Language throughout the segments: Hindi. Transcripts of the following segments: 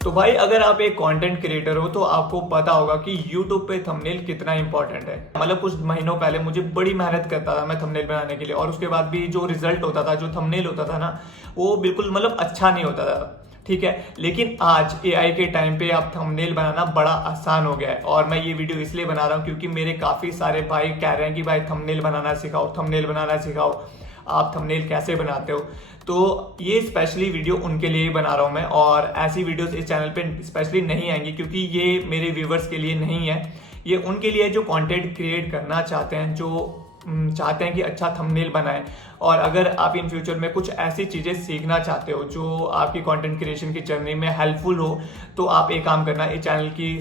तो भाई अगर आप एक कंटेंट क्रिएटर हो तो आपको पता होगा कि YouTube पे थंबनेल कितना इंपॉर्टेंट है। मतलब कुछ महीनों पहले मुझे बड़ी मेहनत करता था मैं थंबनेल बनाने के लिए, और उसके बाद भी जो रिजल्ट होता था, जो थंबनेल होता था ना, वो बिल्कुल मतलब अच्छा नहीं होता था। ठीक है, लेकिन आज AI के टाइम पे आप थंबनेल बनाना बड़ा आसान हो गया है। और मैं ये वीडियो इसलिए बना रहा हूँ क्योंकि मेरे काफी सारे भाई कह रहे हैं कि भाई थंबनेल बनाना सिखाओ, थंबनेल बनाना सिखाओ, आप थंबनेल कैसे बनाते हो। तो ये स्पेशली वीडियो उनके लिए ही बना रहा हूं मैं, और ऐसी वीडियोस इस चैनल पे स्पेशली नहीं आएंगी क्योंकि ये मेरे व्यूवर्स के लिए नहीं है। ये उनके लिए जो कंटेंट क्रिएट करना चाहते हैं, जो चाहते हैं कि अच्छा थंबनेल बनाएं। और अगर आप इन फ्यूचर में कुछ ऐसी चीजें सीखना चाहते हो जो आपकी कंटेंट क्रिएशन की जर्नी में हेल्पफुल हो, तो आप एक काम करना, इस चैनल की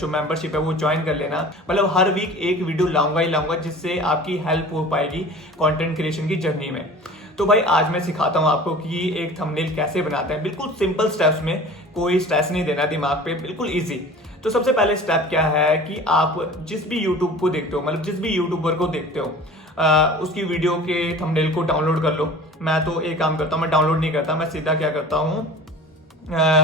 जो मेंबरशिप है वो ज्वाइन कर लेना। मतलब हर वीक एक वीडियो लाऊंगा ही लाऊंगा जिससे आपकी हेल्प हो पाएगी कंटेंट क्रिएशन की जर्नी में। तो भाई आज मैं सिखाता हूं आपको कि एक थंबनेल कैसे बनाते हैं, बिल्कुल सिंपल स्टेप्स में, कोई स्ट्रेस नहीं देना दिमाग पे, बिल्कुल इजी। तो सबसे पहले स्टेप क्या है कि आप जिस भी यूट्यूब को देखते हो, मतलब जिस भी यूट्यूबर को देखते हो, उसकी वीडियो के थंबनेल को डाउनलोड कर लो। मैं तो एक काम करता हूँ, मैं डाउनलोड नहीं करता, मैं सीधा क्या करता हूँ,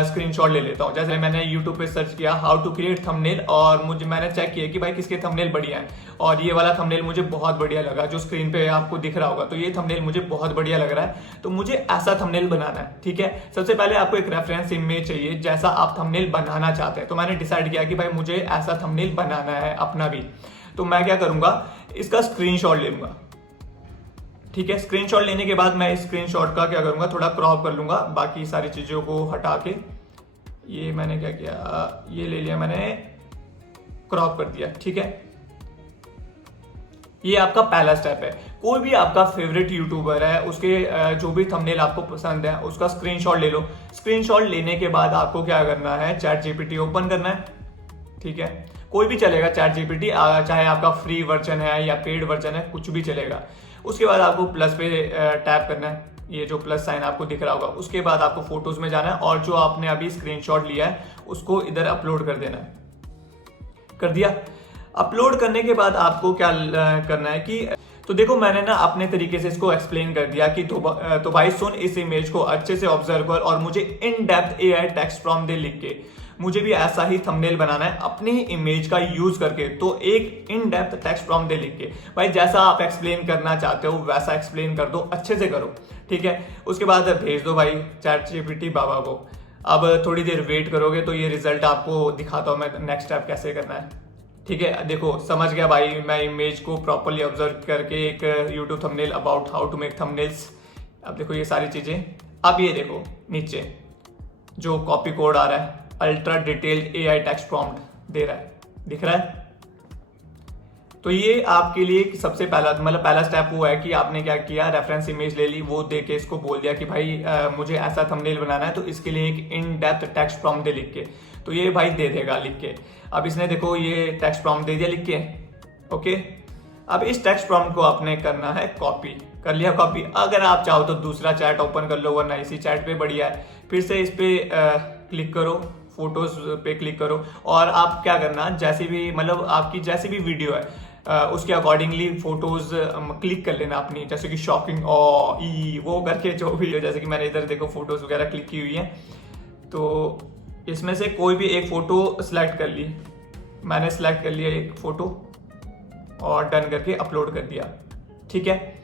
स्क्रीनशॉट ले लेता हूँ। जैसे मैंने YouTube पे सर्च किया हाउ टू क्रिएट थंबनेल, और मैंने चेक किया कि भाई किसके थंबनेल बढ़िया है, और ये वाला थंबनेल मुझे बहुत बढ़िया लगा, जो स्क्रीन पे आपको दिख रहा होगा। तो ये थंबनेल मुझे बहुत बढ़िया लग रहा है, तो मुझे ऐसा थंबनेल बनाना है। ठीक है, सबसे पहले आपको एक रेफरेंस इमेज चाहिए जैसा आप थंबनेल बनाना चाहते हैं। तो मैंने डिसाइड किया कि भाई मुझे ऐसा थंबनेल बनाना है अपना भी। तो मैं क्या करूंगा, इसका स्क्रीनशॉट ले लूंगा। ठीक है, स्क्रीनशॉट लेने के बाद मैं इस स्क्रीनशॉट का क्या करूंगा, थोड़ा क्रॉप कर लूंगा, बाकी सारी चीजों को हटा के। ये मैंने क्या किया, ये ले लिया मैंने, क्रॉप कर दिया। ठीक है, ये आपका पहला स्टेप है। कोई भी आपका फेवरेट यूट्यूबर है, उसके जो भी थंबनेल आपको पसंद है उसका स्क्रीनशॉट ले लो। स्क्रीनशॉट लेने के बाद आपको क्या करना है, चैट जीपीटी ओपन करना है। ठीक है, कोई भी चलेगा, चैट जीपीटी, चाहे आपका फ्री वर्जन है या पेड वर्जन है, कुछ भी चलेगा। उसके बाद आपको प्लस पे टैप करना है, ये जो प्लस साइन आपको दिख रहा होगा। उसके बाद आपको फोटोज में जाना है और जो आपने अभी स्क्रीनशॉट लिया है उसको इधर अपलोड कर देना है। कर दिया। अपलोड करने के बाद आपको क्या करना है कि, तो देखो मैंने ना अपने तरीके से इसको एक्सप्लेन कर दिया कि तो भाई सुन, इस इमेज को अच्छे से ऑब्जर्व कर और मुझे in depth AI text prompt दे लिख के। मुझे भी ऐसा ही थंबनेल बनाना है अपनी इमेज का यूज करके, तो एक इन डेप्थ टेक्स्ट प्रॉम्प्ट दे लिख के। भाई जैसा आप एक्सप्लेन करना चाहते हो वैसा एक्सप्लेन कर दो, अच्छे से करो। ठीक है, उसके बाद भेज दो भाई चैट जीपीटी बाबा को। अब थोड़ी देर वेट करोगे तो ये रिजल्ट आपको दिखाता हूं मैं नेक्स्ट स्टेप कैसे करना है। ठीक है, देखो समझ गया भाई, मैं इमेज को प्रॉपरली ऑब्जर्व करके एक YouTube thumbnail about how to make thumbnails. अब देखो ये सारी चीजें। अब ये देखो नीचे जो कॉपी कोड आ रहा है, ultra detailed AI text prompt दे रहा है, दिख रहा है। तो ये आपके लिए सबसे पहला स्टेप वो है कि आपने क्या किया, रेफरेंस इमेज ले ली, वो दे के इसको बोल दिया कि भाई मुझे ऐसा थंबनेल बनाना है, तो इसके लिए एक इन डेप्थ टेक्स्ट प्रॉम्प्ट दे लिख के। तो ये भाई दे देगा लिख के। अब इसने देखो ये टेक्स्ट प्रॉम्प्ट दे दिया लिख के। ओके, अब इस टेक्स्ट प्रॉम्प्ट को आपने करना है कॉपी। कर लिया कॉपी। अगर आप चाहो तो दूसरा चैट ओपन कर लो, वरना इसी चैट पे बढ़िया है। फिर से इस पे क्लिक करो, फोटोज पे क्लिक करो, और आप क्या करना, जैसे भी मतलब आपकी जैसी भी वीडियो है उसके अकॉर्डिंगली फोटोज क्लिक कर लेना अपनी, जैसे कि शॉकिंग और ई वो करके जो वीडियो, जैसे कि मैंने इधर देखो फोटोज वगैरह क्लिक की हुई है। तो इसमें से कोई भी एक फोटो सिलेक्ट कर ली, मैंने सिलेक्ट कर लिया एक फोटो और डन करके अपलोड कर दिया। ठीक है,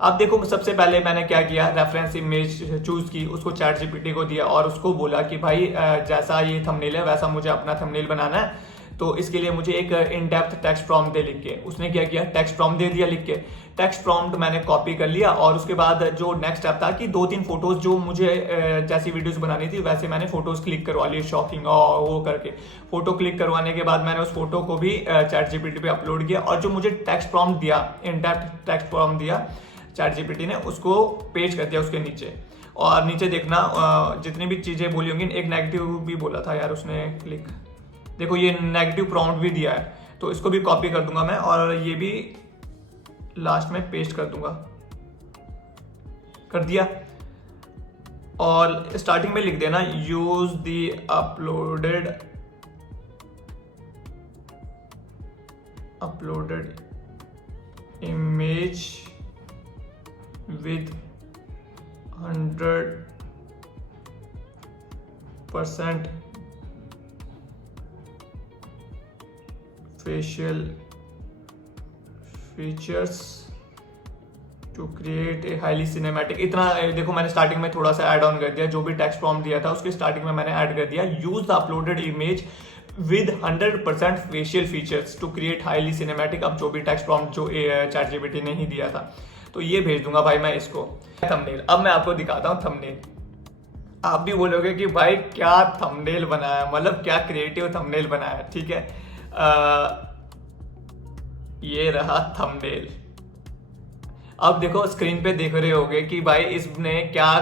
अब देखो सबसे पहले मैंने क्या किया, रेफरेंस इमेज चूज की, उसको चैट जीपीटी को दिया और उसको बोला कि भाई जैसा ये थंबनेल है वैसा मुझे अपना थंबनेल बनाना है, तो इसके लिए मुझे एक इन डेप्थ टेक्स्ट प्रॉम्प्ट दे लिख के। उसने क्या किया, टेक्स्ट प्रॉम्प्ट दे दिया लिख के। टेक्स्ट प्रॉम्प्ट मैंने कॉपी कर लिया, और उसके बाद जो नेक्स्ट स्टेप था कि 2-3 फोटोज जो मुझे जैसी वीडियोस बनानी थी वैसे मैंने फोटोज क्लिक करवा ली, शॉकिंग और वो करके। फोटो क्लिक करवाने के बाद मैंने उस फोटो को भी चैट जीपीटी पे अपलोड किया, और जो मुझे टेक्स्ट प्रॉम्प्ट दिया, इन डेप्थ टेक्स्ट प्रॉम्प्ट दिया चैट जीपीटी ने, उसको पेज कर दिया उसके नीचे। और नीचे देखना जितनी भी चीजें बोली होंगी, एक नेगेटिव भी बोला था यार उसने, क्लिक देखो ये नेगेटिव प्रॉम्प्ट भी दिया है, तो इसको भी कॉपी कर दूंगा मैं और ये भी लास्ट में पेस्ट कर दूंगा। कर दिया, और स्टार्टिंग में लिख देना use the uploaded image with 100% facial features to create a highly cinematic. इतना देखो मैंने स्टार्टिंग में थोड़ा सा ऐड ऑन कर दिया, जो भी टेक्स्ट प्रॉम्प्ट दिया था उसके स्टार्टिंग में मैंने ऐड कर दिया, use the uploaded image with 100% facial features to create highly cinematic. अब जो भी टेक्स्ट प्रॉम्प्ट जो ChatGPT ने ही दिया था तो ये भेज दूंगा भाई मैं इसको। थंबनेल, अब मैं आपको दिखाता हूँ थंबनेल। आप भी बोलोगे कि भाई क्या थंबनेल बनाया, मतलब क्या क्रिएटिव थंबनेल बनाया। ठीक है, ये रहा थंबनेल। अब देखो स्क्रीन पे देख रहे होगे कि भाई इसने क्या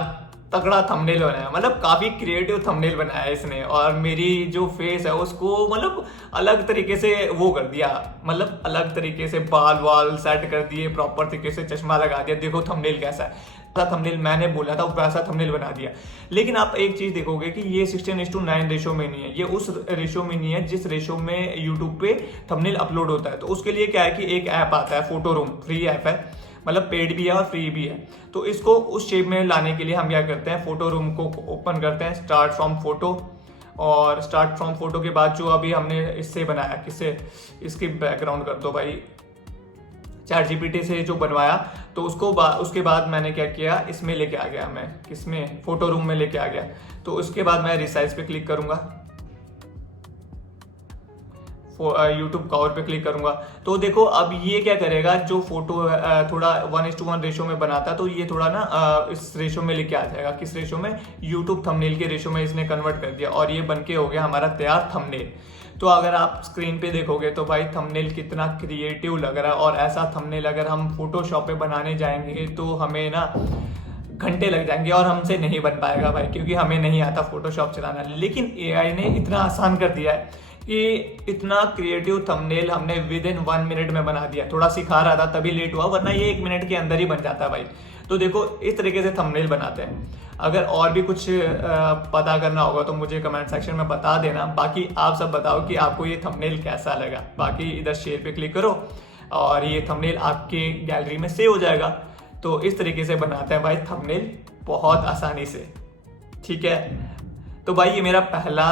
तगड़ा थंबनेल बनाया, मतलब काफी क्रिएटिव थंबनेल बनाया इसने, और मेरी जो फेस है उसको मतलब अलग तरीके से वो कर दिया, मतलब अलग तरीके से बाल वाल सेट कर दिए, प्रॉपर तरीके से चश्मा लगा दिया। देखो थंबनेल कैसा है, थंबनेल मैंने बोला था वैसा थंबनेल बना दिया। लेकिन आप एक चीज देखोगे कि ये 16:9 रेशो में नहीं है, ये उस रेशो में नहीं है जिस रेशो में यूट्यूब पे थंबनेल अपलोड होता है। तो उसके लिए क्या है कि एक ऐप आता है फोटो रूम, फ्री ऐप है, मतलब पेड भी है और फ्री भी है। तो इसको उस शेप में लाने के लिए हम क्या करते हैं, फोटो रूम को ओपन करते हैं, स्टार्ट फ्रॉम फोटो, और स्टार्ट फ्रॉम फोटो के बाद जो अभी हमने इससे बनाया, किससे, इसकी बैकग्राउंड कर दो भाई, ChatGPT से जो बनवाया, तो उसके बाद मैंने क्या किया, इसमें लेके आ गया मैं, किसमें, फोटो रूम में लेके आ गया। तो उसके बाद मैं रिसाइज पे क्लिक करूंगा, यूट्यूब कवर पे क्लिक करूंगा। तो देखो अब ये क्या करेगा, जो फोटो थोड़ा 1:1 रेशो में बनाता है तो ये थोड़ा ना इस रेशो में लेके आ जाएगा। किस रेशो में, यूट्यूब थंबनेल के रेशो में इसने कन्वर्ट कर दिया, और ये बनके हो गया हमारा तैयार थंबनेल। तो अगर आप स्क्रीन पे देखोगे तो भाई थंबनेल कितना क्रिएटिव लग रहा है, और ऐसा थंबनेल अगर हम फोटोशॉप पे बनाने जाएंगे तो हमें ना घंटे लग जाएंगे और हमसे नहीं बन पाएगा भाई, क्योंकि हमें नहीं आता फोटोशॉप चलाना। लेकिन AI ने इतना आसान कर दिया है कि इतना क्रिएटिव थंबनेल हमने विद इन 1 मिनट में बना दिया। थोड़ा सिखा रहा था तभी लेट हुआ, वरना ये 1 मिनट के अंदर ही बन जाता है भाई। तो देखो इस तरीके से थंबनेल बनाते हैं। अगर और भी कुछ पता करना होगा तो मुझे कमेंट सेक्शन में बता देना। बाकी आप सब बताओ कि आपको ये थंबनेल कैसा लगा। बाकी इधर शेयर पे क्लिक करो और ये थंबनेल आपके गैलरी में सेव हो जाएगा। तो इस तरीके से बनाते हैं भाई थंबनेल, बहुत आसानी से। ठीक है, तो भाई ये मेरा पहला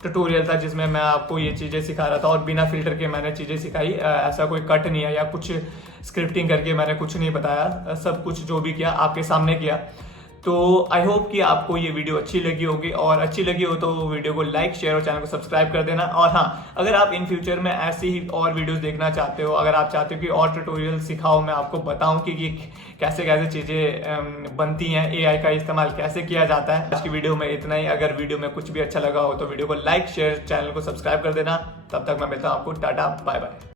ट्यूटोरियल था जिसमें मैं आपको ये चीज़ें सिखा रहा था, और बिना फिल्टर के मैंने चीज़ें सिखाई। ऐसा कोई कट नहीं है या कुछ स्क्रिप्टिंग करके मैंने कुछ नहीं बताया, सब कुछ जो भी किया आपके सामने किया। तो आई होप कि आपको ये वीडियो अच्छी लगी होगी, और अच्छी लगी हो तो वीडियो को लाइक, शेयर और चैनल को सब्सक्राइब कर देना। और हाँ, अगर आप इन फ्यूचर में ऐसी ही और वीडियोस देखना चाहते हो, अगर आप चाहते हो कि और ट्यूटोरियल सिखाओ, मैं आपको बताऊं कि ये कैसे कैसे चीज़ें बनती हैं, AI का इस्तेमाल कैसे किया जाता है। आज की वीडियो में इतना ही। अगर वीडियो में कुछ भी अच्छा लगा हो तो वीडियो को लाइक, शेयर, चैनल को सब्सक्राइब कर देना। तब तक मैं मिलता हूँ आपको, टाटा बाय बाय।